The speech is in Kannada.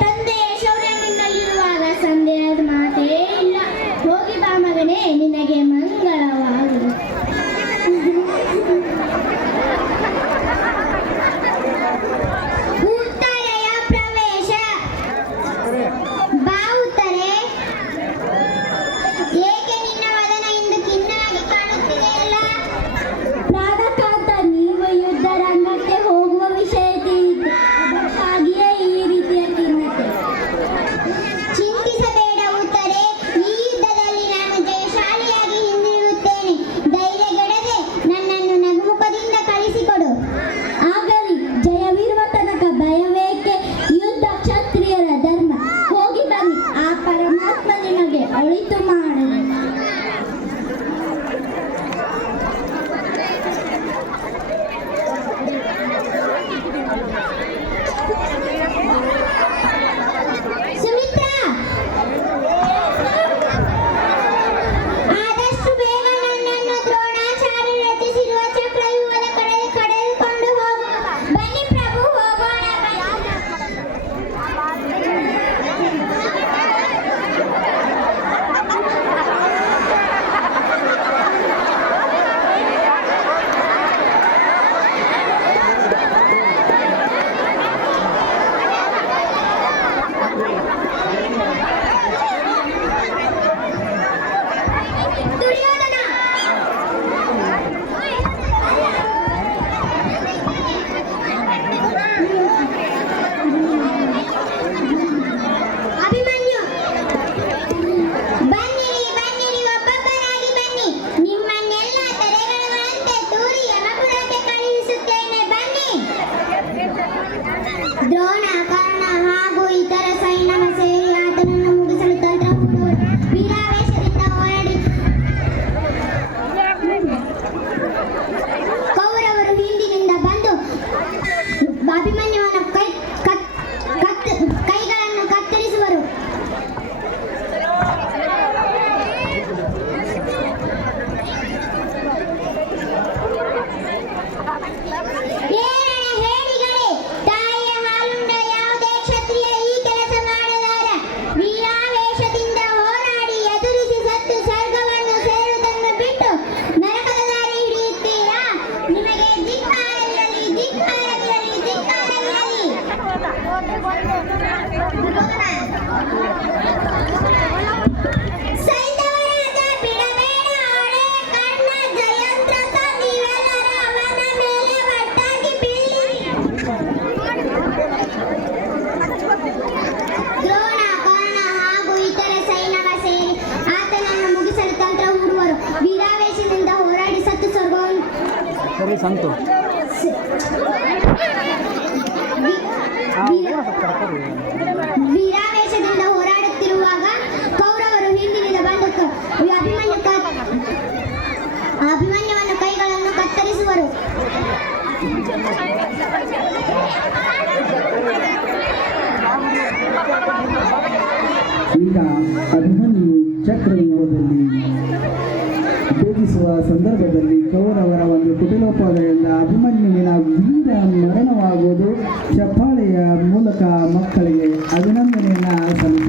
ತಂದೆಯ ಶೌರ್ಯದಿಂದಲ್ಲಿರುವಾಗ ಸಂದೇಹದ ಮಾತೇ ಇಲ್ಲ. ಹೋಗಿ ಬಾ ಮಗನೇ, ನಿನಗೆ ಮಂಗಳವಾಗಲಿ. ಉತ್ತರೆಯ ಪ್ರವೇಶ. ಬಾ ಉತ್ತರೆ, ಏಕೆ ನಿನ್ನ ವದನ ಇಂದು ಖಿನ್ನವಾಗಿ ಕಾಣುತ್ತಿದೆಯಲ್ಲ? ರಾಧಾಕಾಂತ, ನೀವು ಯುದ್ಧ ರಂಗಕ್ಕೆ ಹೋಗುವ ವಿಷಯ ತಿಳಿಯಿತು, ಅದಕ್ಕಾಗಿಯೇ ಈ ರೀತಿಯ ಖಿನ್ನತೆ. ಚಿಂತಿಸಬೇಡ ಉತ್ತರೆ, ಈ ಯುದ್ಧದಲ್ಲಿ ನಾನು ಜಯಶಾಲಿಯಾಗಿ ಹಿಂದಿರುಗುತ್ತೇನೆ. ಧೈರ್ಯಗೆಡದೆ ನನ್ನನ್ನು ನಗುಮುಖದಿಂದ ಕಳಿಸಿಕೊಡು. ಆಗಲಿ, ಜಯವಿರುವ ತನಕ ಭಯವೇಕೆ? ಯುದ್ಧ ಕ್ಷತ್ರಿಯರ ಧರ್ಮ. ಹೋಗಿ ಬನ್ನಿ, ಆ ಪರಮಾತ್ಮ ನಿಮಗೆ ಒಳಿತು ಮಾಡಲಿ. ಸುಮಿತ್ರಾ, ಆದಷ್ಟು ಬೇಗ ನನ್ನನ್ನು ದ್ರೋಣಾಚಾರ್ಯರು ರಚಿಸಿರುವ ಚಕ್ರವ್ಯೂಹದ ಕಡೆಗೆ ಕರೆದುಕೊಂಡು ಹೋಗು. ಬನ್ನಿ ಪ್ರಭು, ಹೋಗೋಣ. ದುರ್ಯೋಧನ, ಅಭಿಮನ್ಯು, ಬನ್ನಿರಿ ಬನ್ನಿರಿ, ಒಬ್ಬೊಬ್ಬರಾಗಿ ಬನ್ನಿ. ನಿಮ್ಮನ್ನೆಲ್ಲ ತೆರೆಗಳಂತೆ ತೂರಿ ಯಮಪುರಕ್ಕೆ ಕಳುಹಿಸುತ್ತೇನೆ. ಬನ್ನಿ. ದ್ರೋಣ, ಕರ್ಣ ಹಾಗೂ ಇತರ ಸೈನ್ಯವ ಸೇರಿ ಆತನನ್ನು ಮುಗಿಸಲು ತಂತ್ರ ಹೂಡುವರು. ವೀರಾವೇಶದಿಂದ ಹೋರಾಡಿ ಕೌರವರು ಹಿಂದಿನಿಂದ ಬಂದು ಅಭಿಮನ್ಯುವನ ಕೈಗಳನ್ನು ಕತ್ತರಿಸುವರು. ಏರಣ ಹೇಳಿಗಳೇ, ತಾಯಿಯ ಹಾಲುಂಡ ಯಾವುದೇ ಕ್ಷತ್ರಿಯ ಈ ಕೆಲಸ ಮಾಡಲಾರ. ವೀರಾವೇಶದಿಂದ ಹೋರಾಡಿ ಎದುರಿಸಿ ಸತ್ತು ಸ್ವರ್ಗವನ್ನು ಸೇರುವುದನ್ನು ಬಿಟ್ಟು ನರಕದ ದಾರಿ ಹಿಡಿಯುತ್ತೀರಾ? ನಿಮಗೆ ಧಿಕ್ಕಾರವಿರಲಿ, ಧಿಕ್ಕಾರವಿರಲಿ, ಧಿಕ್ಕಾರವಿರಲಿ. ಸೈಂಧವರಾಜ, ಬಿಡಬೇಡ ಹೊರೆ. ಕರ್ಣ, ಜಯದ್ರಥ, ನೀವೆಲ್ಲರೂ ಅವನ ಮೇಲೆ ಒಟ್ಟಾಗಿ ಬೀಳಿರಿ. ದ್ರೋಣ, ಕರ್ಣ ಹಾಗೂ ಇತರ ಸೈನ್ಯವ ಸೇರಿ ಆತನನ್ನು ಮುಗಿಸಲು ತಂತ್ರ ಹೂಡುವರು. ವೀರಾವೇಶದಿಂದ ಹೋರಾಡಿ ಸತ್ತು ಸ್ವರ್ಗವನ್ನು ಸರಿ ಸಂತು ವೀರಾವೇಶದಿಂದ ಹೋರಾಡುತ್ತಿರುವಾಗ ಕೌರವರು ಹಿಂದಿನಿಂದ ಬಂದು ಅಭಿಮನ್ಯುವನ ಕೈಗಳನ್ನು ಕತ್ತರಿಸುವರು. ಈಗ ಅಭಿಮನ್ಯು ಚಕ್ರವ್ಯೂಹದಲ್ಲಿ ಭೇದಿಸುವ ಸಂದರ್ಭದಲ್ಲಿ ಕೌರವರ ಒಂದು ಕುಟಿಲೋಪಾದಿಯಿಂದ ಅಭಿಮನ್ಯುವಿನ ವೀರ ಮರಣವಾಗುವುದು. ಚಪ್ಪಾಳೆಯ ಮೂಲಕ ಮಕ್ಕಳಿಗೆ ಅಭಿನಂದನೆಯನ್ನು ಸಲ್ಲಿಸುತ್ತಾರೆ.